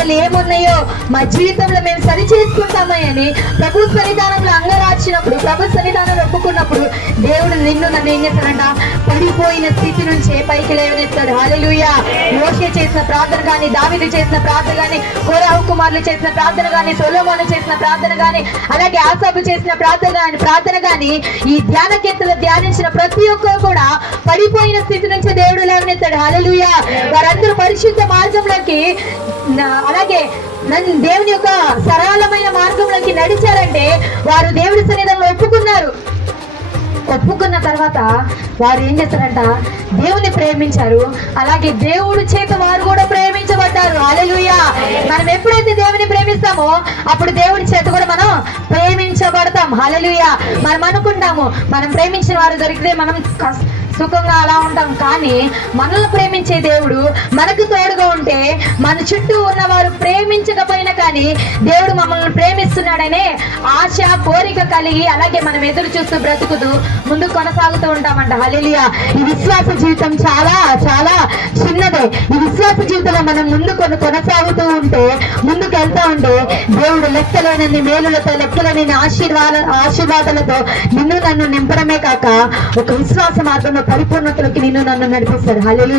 క్రియలు ఏమున్నాయో మా జీవితంలో మేము సరి చేసుకుంటామని ప్రభు సన్నిధానంలో అంగరార్చినప్పుడు, ప్రభు సన్నిధానంలో ఒప్పుకున్నప్పుడు దేవుడు నిన్ను నన్ను ఏం చేస్తాడంట? పడిపోయిన స్థితి నుంచే పైకి లేవనెత్తాడు. హల్లెలూయా. మోషే చేసిన ప్రార్థన కానీ, దావీదు చేసిన ప్రార్థన కానీ, కోరాహు కుమారులు చేసిన ప్రార్థన కానీ, సొలొమోను చేసిన ప్రార్థన కానీ, అలాగే ఆసాబు చేసిన ప్రార్థన కానీ, ఈ ధ్యాన కీర్తనలు ధ్యానించిన ప్రతి ఒక్కరు కూడా పడిపోయిన స్థితి నుంచి దేవుడు లేవనెత్తాడు. హల్లెలూయా. వారందరూ పరిశుద్ధ మార్గంలోకి, అలాగే దేవుని యొక్క సరళమైన మార్గంలోకి నడిచారంటే వారు దేవుడి సన్నిధానంలో ఒప్పుకున్నారు. ఒప్పుకున్న తర్వాత వారు ఏం చేస్తారంట? దేవుని ప్రేమించారు. అలాగే దేవుడి చేత వారు కూడా ప్రేమించబడ్డారు. హల్లెలూయా. మనం ఎప్పుడైతే దేవుని ప్రేమిస్తామో అప్పుడు దేవుడి చేత కూడా మనం ప్రేమించబడతాం. హల్లెలూయా. మనం అనుకుంటాము మనం ప్రేమించిన వారు దొరికితే మనం సుఖంగా అలా ఉంటాం, కానీ మనల్ని ప్రేమించే దేవుడు మనకు తోడుగా ఉంటే మన చుట్టూ ఉన్నవారు ప్రేమించకపోయినా కానీ దేవుడు మమ్మల్ని ప్రేమిస్తున్నాడనే ఆశ, కోరిక కలిగి అలాగే మనం ఎదురు చూస్తూ బ్రతుకుతూ ముందుకు కొనసాగుతూ ఉంటామంట. హల్లెలూయా. ఈ విశ్వాస జీవితం చాలా చాలా చిన్నదే. ఈ విశ్వాస జీవితంలో మనం ముందుకు కొనసాగుతూ ఉంటే, ముందుకు వెళ్తా ఉంటే దేవుడు లెక్కలేనన్ని మేలులతో, లెక్కలేని ఆశీర్వాదాలతో నిన్ను నన్ను నింపడమే కాక ఒక విశ్వాస మార్గంలో పరిపూర్ణతలోకి నిన్ను నన్ను నడిపిస్తాడు. హల్లెలూయా.